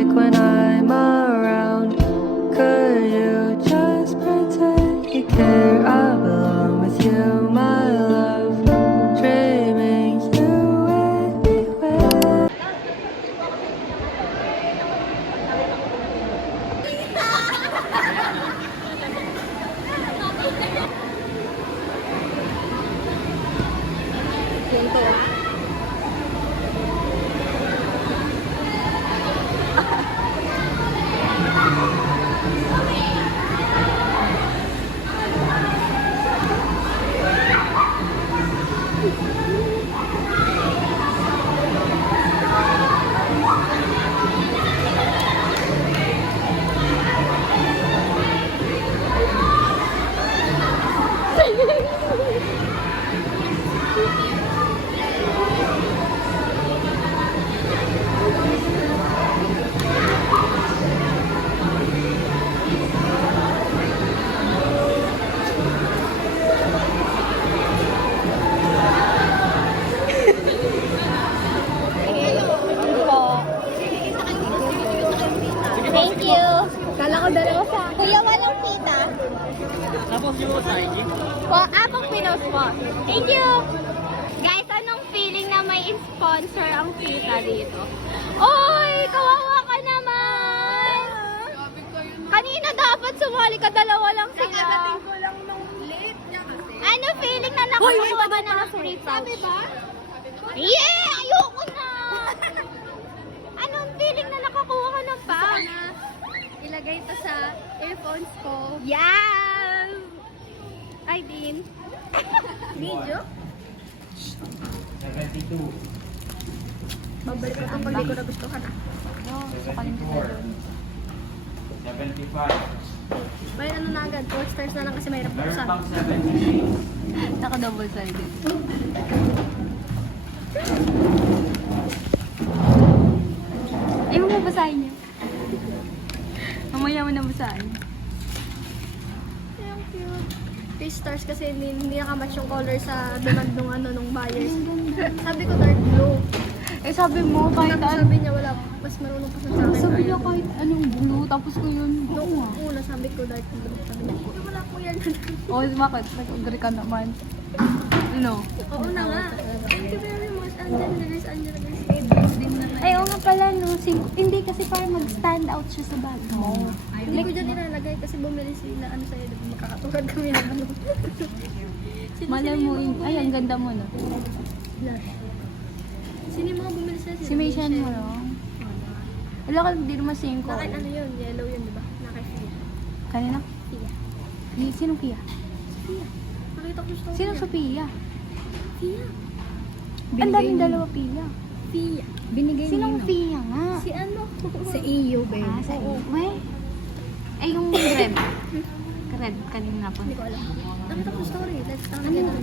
like when I'm around? Could you just pretend you care? I belong with you, my love. Dreaming you anywhere. Thank you. Kala ko dalawa sa akin. Kuya, walang kita. Tapos yung sa IG? Apong pinost po. Thank you. Guys, anong feeling na may sponsor ang kita dito? Oy, kawawa ka naman. Kanina dapat sumali ka, dalawa lang sila. Kakarating ko lang nung late niya kasi. Ano feeling na nakakuha ba na ng free pouch? Sabi ba? Yeah! Ayoko na! Anong feeling na nakakuha ka ng pouch? Ilagay ito sa earphones ko. Yes! Ay, Din. Video? 72. Babalik ko pag di ko na gusto ka na. 74. 75. May ano na agad, 4 stars na lang kasi mahirap Meron buksan. pang 78. Naka-double sided. Ay, mo basahin niyo. Mamaya mo na basahin. Ang cute. 3 stars kasi hindi nakamatch yung color sa demand nung ano nung buyers. Sabi ko dark blue. Eh, sabi mo, kahit Tapos sabi niya wala, mas marunong pa siya sa akin. Sabi niya kahit anong blue, tapos ko yun. Nung una sabi ko dark blue. Sabi niya, "Uy, wala po yan." Oh, bakit? Nag-agree ka naman. Ano? Oo na nga. Thank you very much, Angela. There's Angela. There's favorites din na. Ay, oo nga pala, no. Hindi kasi parang mag-stand out siya sa bag mo. Hindi ko dyan ilalagay kasi bumili sila ano sa'yo. Magkakatulad kami ng ano. Malay mo, ay, ang ganda mo, no? Blush. Sino yung mga bumili sa'yo? Si Mayshan mo, no? Wala ka, hindi naman same ko. Nakay ano yun? Yellow yun, di ba? Nakay Fia. Kanina? Fia. Sinong Pia? Fia. Nakita ko story. Sinong Sophia? Fia. Ang daming dalawa Pia. Fia. Binigay Sinong Pia nga? Si ano? Sa iyo, babe. Ah, sa iyo. Wey? Eh, yung red. Red, kanina po. Hindi ko alam. Nakita ko story. Let's talk Ano? together.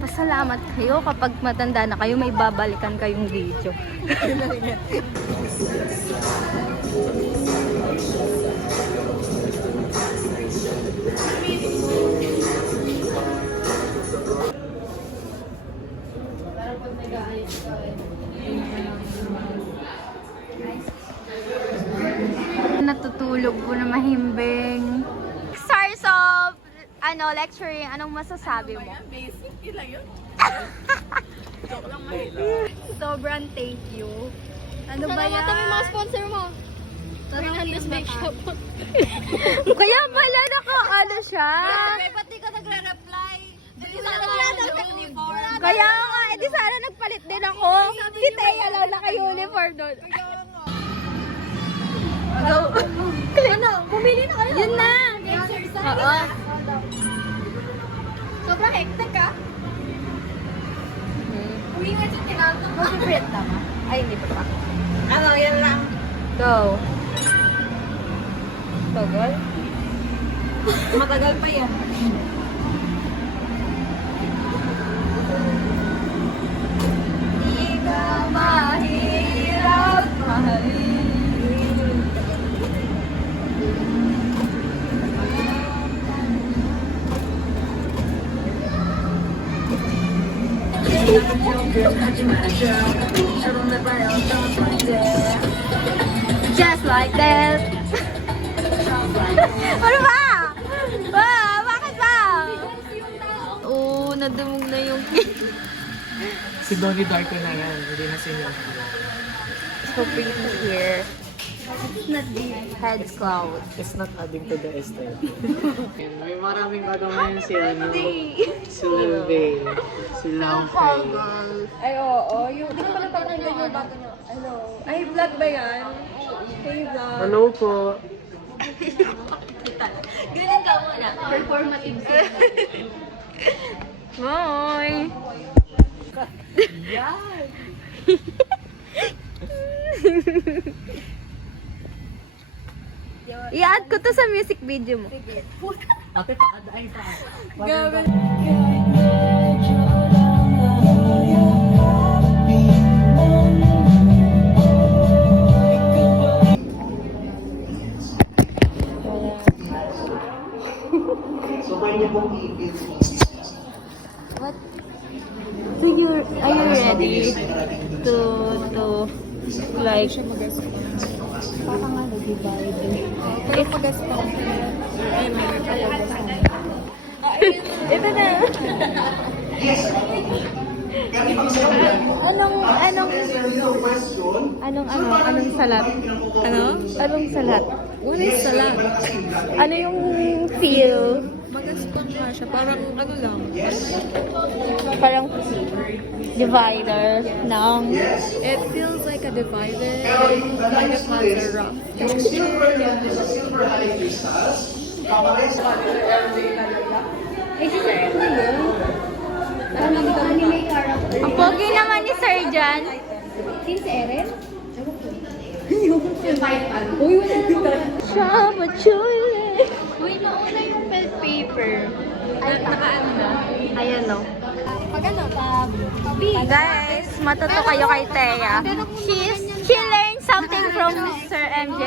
Pasalamat kayo kapag matanda na kayo, may babalikan kayong video. Natutulog po na mahimbing. Stars of lecturing, anong masasabi mo? Basic, yun yun. Joke lang mahila. Sobrang thank you. Ano ba yan? Salamat mga sponsor mo. Sarang this big shop. Kaya pala naka-ano siya. Ba't di ka nagre-reply? Kaya nga, edi sana nagpalit din ako. Si Thea lang naka-uniform doon. Ano? Bumili na kayo? Yun na. Oo. Sobrang hectic ka? Uwi nga dyan tinatang. Mag-print naman. Ay, hindi pa. Ano, yan lang. Go. Togol? Matagal pa yan. Di ka mahirap mahalin. Girl, I do my job. I don't let right out, don't like that. like that. Ano ba? Bakit ba? Oo, nadumog na yung Si Donnie Darko na yan, hindi na si Nick. so pretty here. Heads cloud. It's not adding to the aesthetic. And may maraming ano ngayon si ano, si Lil Bay, si Lau Fei. Ay, oo. Yung, di ka pala pakinggan yung bago nyo. Ano? Ay, vlog ba yan? Hey, vlog. Hello po. Ganun ka muna. Performative siya. Moy! I-add ko to sa music video mo. Ate, paadain pa. Gabi. What? So are you ready to like parang ano divide? Pero pagas pa. Ay, may pagas pa. Ito na. Anong salat? Anong salat? Una is salat. Ano yung feel? Magas pa nga siya. Parang ano lang. Parang divider ng It feels like a divider. Like a panzer rough. Ay, si Sir MJ yun? Parang anime character. ang pogi naman ni Sir Jan. Si Eren? Uy, wala naman. Shama chule. Uy, nauna yung felt paper. Nakaano na? Ayan o. Pag ano, Guys, matuto kayo kay Thea. She learned something from Sir MJ.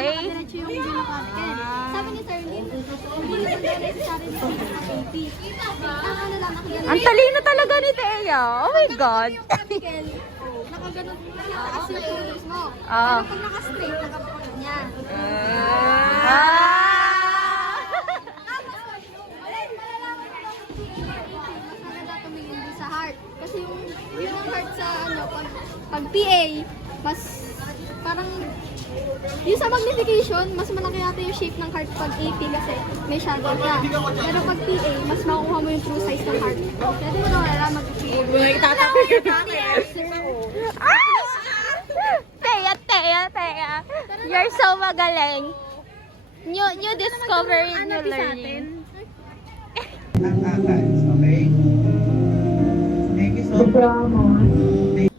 Sabi ni Sir Lin, Ang talino talaga ni Thea. Oh my God. nakaganon nakataas yung shoulders mo. Ah. Pero pag naka-straight, naka-point niya. Ah! Mas maganda tumingin din sa heart. Kasi yung heart sa ano, pag PA, mas parang yung sa magnification, mas malaki yata yung shape ng heart pag AP kasi may shadow siya. Pero pag PA, mas makukuha mo yung true size ng heart. Kaya di mo na wala mag-PA. Ah! Thea. You're so magaling. New discovery, new learning. Okay? Thank you so much.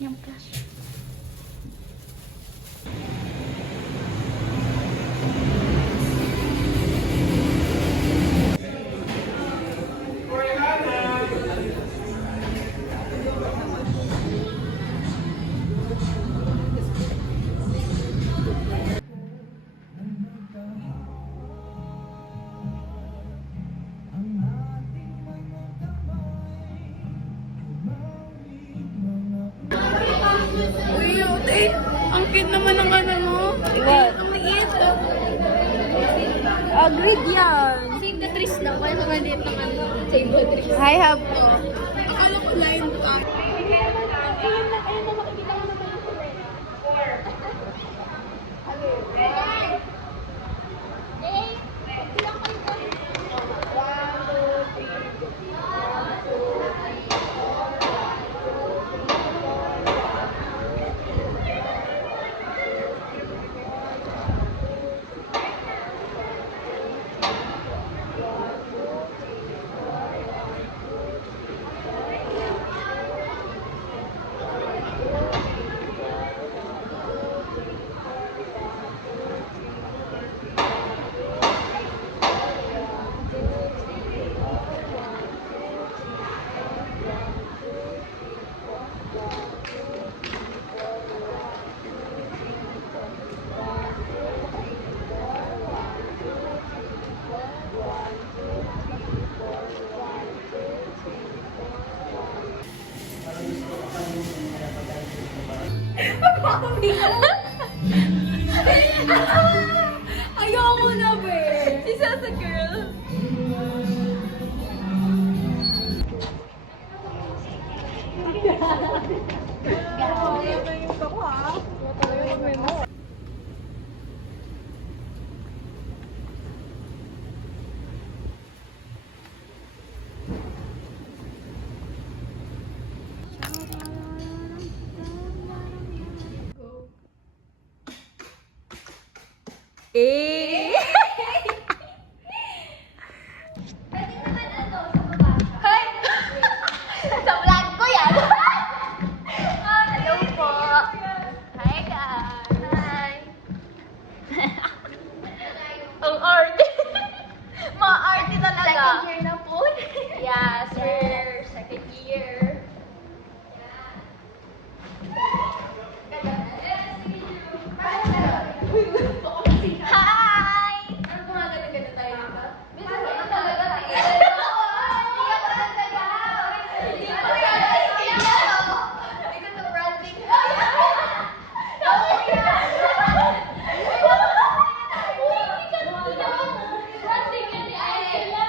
Yung flash. Uy, ate, ang cute naman ng ano mo. What? Ang liit. Agreed yan. Save the trees lang, kaya sa maliit ng ano. Save the trees. I have... Akala ko line ka. Ayoko na, be. She's just a girl. Eh. Hoy! Sa vlog ko yan! Hello po! Hi guys! Hi! Ang arte! Mga arte talaga! Second year na po? Yes, we're second year. Hi! Ano kung ganda tayo ba? Bisa ba ito talaga tayo? Hindi ko to branding. Branding yan ni Ayla.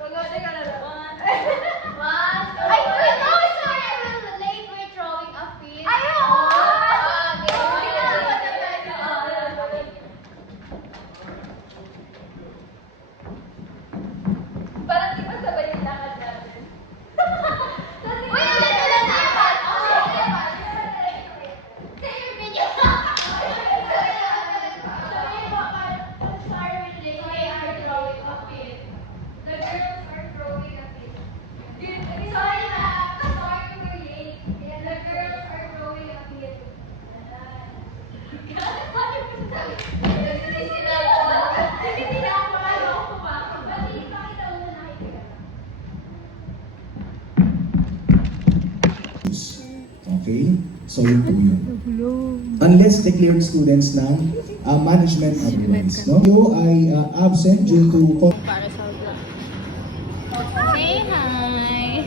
Maganda ka na naman. Ay, no, sorry. I was late with drawing a fish. Ayaw! Parang di ba sabay yung lakad natin? Uy, ulit na dapat! Say your video! Sabi mo, sorry, we are drawing a pin. The girls are drawing a pin. Sorry na! Sorry we're late. The girls are drawing a pin. Okay? So yun po yun. Unless declared students ng management otherwise. No? You ay absent due to... Para sa vlog. Say hi!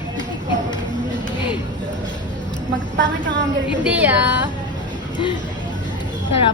Magpangat yung angle. Hindi ah. Sarap.